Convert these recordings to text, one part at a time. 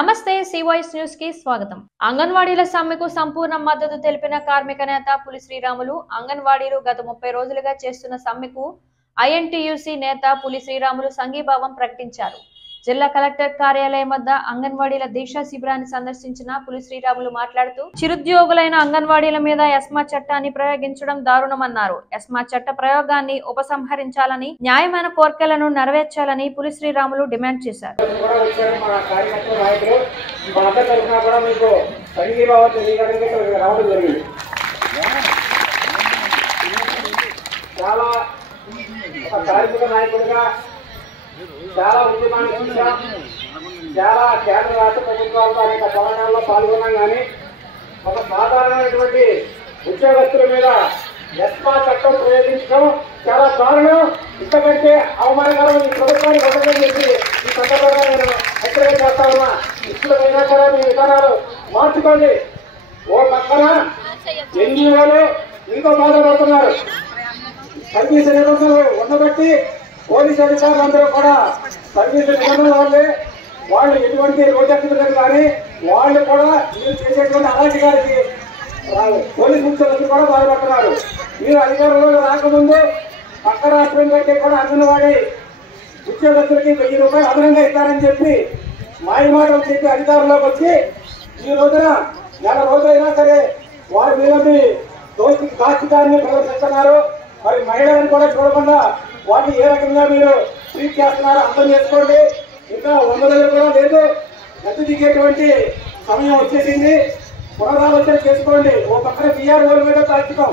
నమస్తే సివాయిస్ న్యూస్ కి స్వాగతం. అంగన్వాడీల సమ్మెకు సంపూర్ణ మద్దతు తెలిపిన కార్మిక నేత పులి శ్రీరాములు అంగన్వాడీలు గత 30 రోజులుగా చేస్తున్న సమ్మెకు ఐఎన్టీయూసీ నేత పులి శ్రీరాములు సంఘీభావం ప్రకటించారు. జిల్లా కలెక్టర్ కార్యాలయం వద్ద అంగన్వాడీల దీక్షా శిబిరాన్ని సందర్శించిన పులి శ్రీరాములు మాట్లాడుతూ చిరుద్యోగులైన అంగన్వాడీల మీద ఎస్మా చట్టాన్ని ప్రయోగించడం దారుణమన్నారు. ఎస్మా చట్ట ప్రయోగాన్ని ఉపసంహరించాలని, న్యాయమైన కోర్కెలను నెరవేర్చాలని పులి శ్రీరాములు డిమాండ్ చేశారు. చాలా ఉద్యమాన్ని చూసాం, చాలా కేంద్ర రాష్ట్ర ప్రభుత్వాలతో అనేక పోరాటాల్లో పాల్గొన్నాం. కానీ ఒక సాధారణమైనటువంటి ఉద్యోగస్తుల మీద ఎస్మా చట్టం ప్రయోగించడం చాలా దారుణం. ఇంతకంటే అవమానకరం ఈ ప్రభుత్వానికి ఉండదని చెప్పి ఈ సందర్భంగా నేను హెచ్చరిక చేస్తా ఉన్నా. ఇప్పుడైనా కూడా మీ విధానాలు మార్చుకోండి. ఓ పక్కన ఎన్జీఓలు ఇంకో బాధపడుతున్నారు. సర్వీస్ నిబంధనలు ఉండబట్టి పోలీసు అధికారులందరూ కూడా సర్వీసు నిబంధనల వల్లే వాళ్ళు ఎటువంటి రోజెక్కుతున్నారు. కానీ వాళ్ళు కూడా మీరు చేసేటువంటి అరాచకానికి పోలీసు ముఖ్యులందరూ కూడా బాధపడుతున్నారు. మీరు అధికారంలో రాకముందు పక్క రాష్ట్రం కంటే కూడా అంగన్వాడీ ఉద్యోగస్తులకి 1000 రూపాయలు అదనంగా ఇస్తారని చెప్పి మాయమాటలు చెప్పి అధికారంలోకి వచ్చి ఈ రోజున నెల రోజులైనా సరే వారి మీద దాచికాన్ని ప్రదర్శిస్తున్నారు. మరి మహిళలను కూడా చూడకుండా వాటిని ఏ రకంగా మీరు ట్రీట్ చేస్తున్నారో అర్థం చేసుకోండి. ఇంకా 100 రోజులు కూడా లేదు, గతి దిగేటువంటి సమయం వచ్చేసింది. పునరాలోచన చేసుకోండి. ఓ పక్కన బీఆర్ఓల మీద తార్కికం,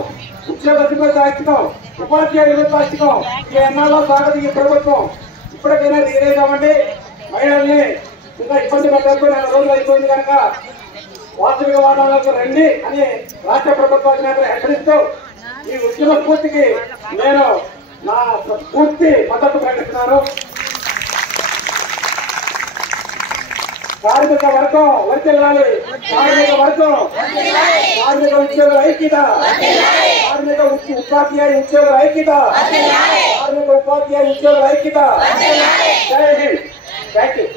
ఉద్యోగస్తుల మీద తార్కికం, ఉపాధ్యాయుల మీద తార్కికం. ఈ ఎన్నాళ్ళలో సాగదు ఈ ప్రభుత్వం. ఇప్పటికైనా రియలైజ్ అవ్వండి. మహిళల్ని ఇంకా ఇబ్బంది పెట్టడానికి 4 రోజులు అయిపోయింది కనుక వాస్తవిక వాతావరణంలోకి రండి అని రాష్ట్ర ప్రభుత్వ అధినేతలు హెచ్చరిస్తూ ఈ ఉద్యమ స్ఫూర్తికి నేను నా పూర్తి మద్దతు ప్రకటిస్తున్నాను. కార్మిక వర్గం వర్తిల్లాలి, కార్మిక వర్గం, కార్మిక ఉద్యోగుల ఐక్యత, కార్మిక ఉపాధ్యాయ ఉద్యోగుల ఐక్యత, కార్మిక ఉపాధ్యాయ ఉద్యోగుల ఐక్యత. జై హింద్. Thank you.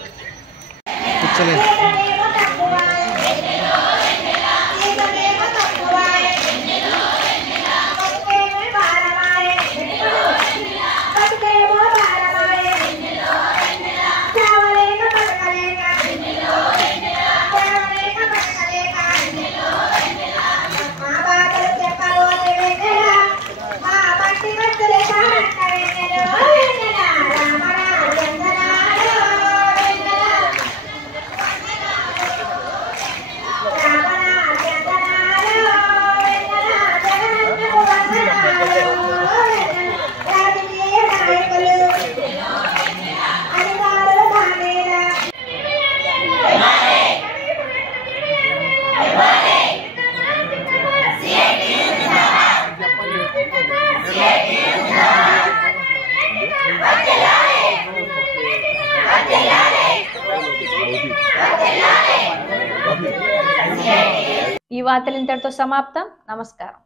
ఈ వార్తలు ఇంతటితో సమాప్తం. నమస్కారం.